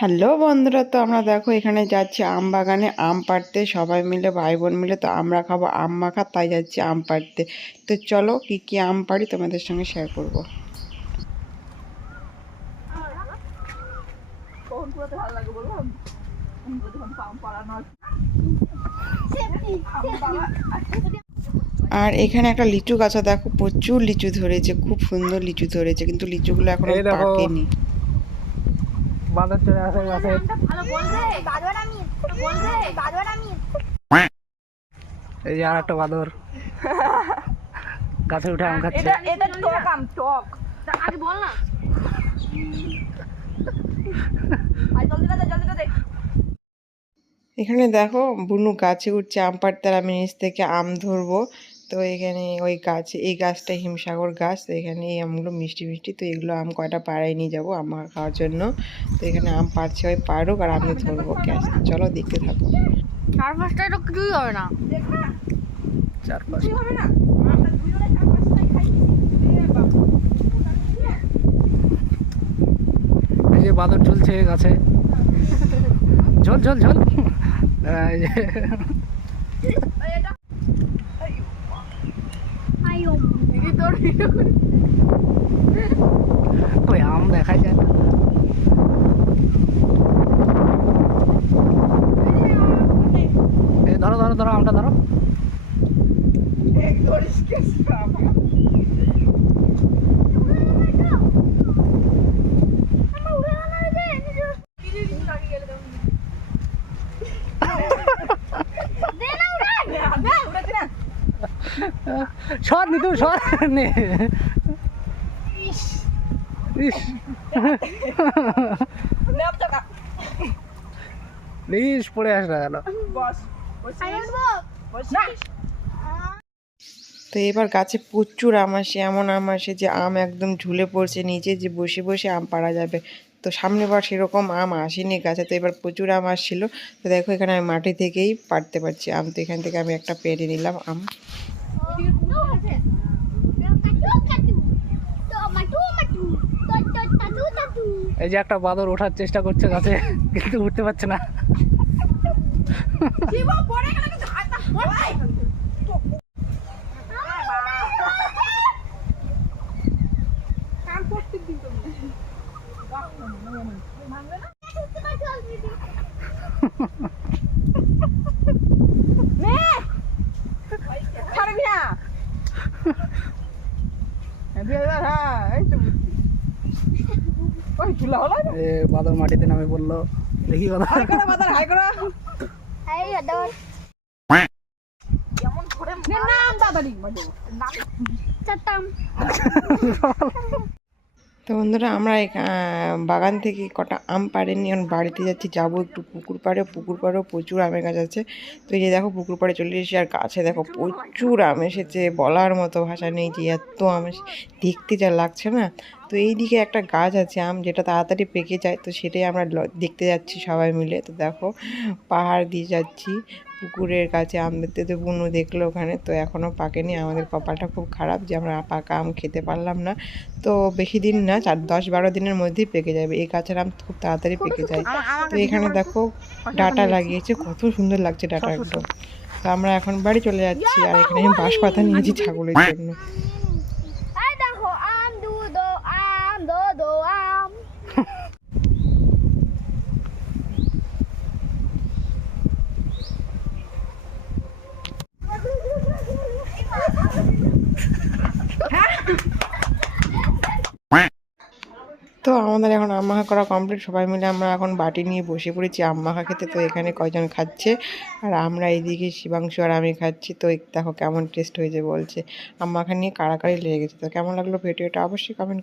Hello বন্ধুরা তো আমরা দেখো এখানে যাচ্ছি আম বাগানে। আম পাড়তে সবাই মিলে ভাই বোন মিলে তো আমরা খাব আম মাখা তাই যাচ্ছি আম পাড়তে। তো চলো কি কি আম পাড়ি তোমাদের সঙ্গে শেয়ার করব। আর এখানে একটা লিচু গাছ দেখো প্রচুর লিচু ধরেছে খুব সুন্দর লিচু ধরেছে কিন্তু লিচুগুলো এখনও পাকেনি। বাঁদর চলে আসে গাছে এই যে আর একটা বাঁদর। গাছে উঠে আম খাচ্ছে। এটা এটা টক আম টক। আগে বল না। আর জলদি দে জলদি দে। এখানে দেখো বুনু গাছে উঠছে আম পাড়তে আমি নিচ থেকে আম ধরবো। তো এখানে ওই গাছ এই গাছটা হিমসাগর গাছ তো এখানে এই আমগুলো মিষ্টি মিষ্টি তো এগুলো আম কয়টা পাড়ায় নিয়ে যাব আমার খাওয়ার জন্য। তো এখানে আম পাড়ছে ওই পাড়ুক আর আমি ধরবো গ্যাস। চলো দেখতে থাকো। চার পাঁচটা তো কিছুই হবে না। চার হবে না? এই যে বাঁদর ঝুলছে গাছে। ঝোল ঝোল ঝোল এই যে আইও দিদি তোর কই আম দেখা যায় না ধরো। ধরো ধরো আমটা ধরো এক ধরিস কেস বাবা কিরে দিন লাগে গেলে তুমি না উড়াতে না সর নিতু সর নে। পড়ে আস না কেন তো এবার গাছে প্রচুর আম আসে, এমন আম আসে যে আম একদম ঝুলে পড়ছে, নিচে যে বসে বসে আম পাড়া যাবে। তো সামনে বার সেরকম আম আসেনি গাছে তো এবার প্রচুর আম আসছিল। তো দেখো এখানে আমি মাটি থেকেই পাড়তে পারছি আম তো এখান থেকে আমি একটা পেরে নিলাম আম। এই যে একটা বাঁদর ওঠার চেষ্টা করছে গাছে কিন্তু উঠতে পারছে না। ছাড়বি না হ্যাঁ বাঁদর মাটিতে নামে পড়ল। দেখি কথা হাই করো বাদার হাই করো। কেমন করে নাম দাদারি নাম তো বন্ধুরা, আমরা বাগান থেকে কটা আম পাড়েনি এখন বাড়িতে যাচ্ছি। যাব একটু পুকুর পাড়ে পুকুর পাড়েও প্রচুর আমের গাছ আছে। তো এই যে দেখো, পুকুর পাড়ে চলে এসেছি। আর গাছে দেখো, প্রচুর আম এসেছে। বলার মতো ভাষা নেই যে এত আম দেখতে যা লাগছে না। তো এই দিকে একটা গাছ আছে আম যেটা তাড়াতাড়ি পেকে যায় তো সেটাই আমরা দেখতে যাচ্ছি সবাই মিলে। তো দেখো পাহাড় দিয়ে যাচ্ছি পুকুরের কাছে আম দেখতে তো বুনু দেখল ওখানে তো এখনও পাকেনি। আমাদের কপালটা খুব খারাপ যে আমরা পাকা আম খেতে পারলাম না। তো বেশি দিন না চার দশ বারো দিনের মধ্যেই পেকে যাবে। এই গাছের আম খুব তাড়াতাড়ি পেকে যায়। তো এখানে দেখো ডাটা লাগিয়েছে কত সুন্দর লাগছে ডাটা একদম। তো আমরা এখন বাড়ি চলে যাচ্ছি আর এখানে আমি বাঁশ পাতা নিয়েছি ছাগলের জন্য এই দেখো আম দুধো আম দোদো আম তো আমাদের এখন আম্মাখা করা কমপ্লিট সবাই মিলে আমরা এখন বাটি নিয়ে বসে পড়েছি। আম্মাখা খেতে তো এখানে কয়জন খাচ্ছে? আর আমরা এইদিকে শিবাংশু আর আমি খাচ্ছি। তো দেখো কেমন টেস্ট হয়েছে বলছে। আম্মাখা নিয়ে কাড়াকাড়ি লেগে গেছে। তো কেমন লাগল ভিডিওটা অবশ্যই কমেন্ট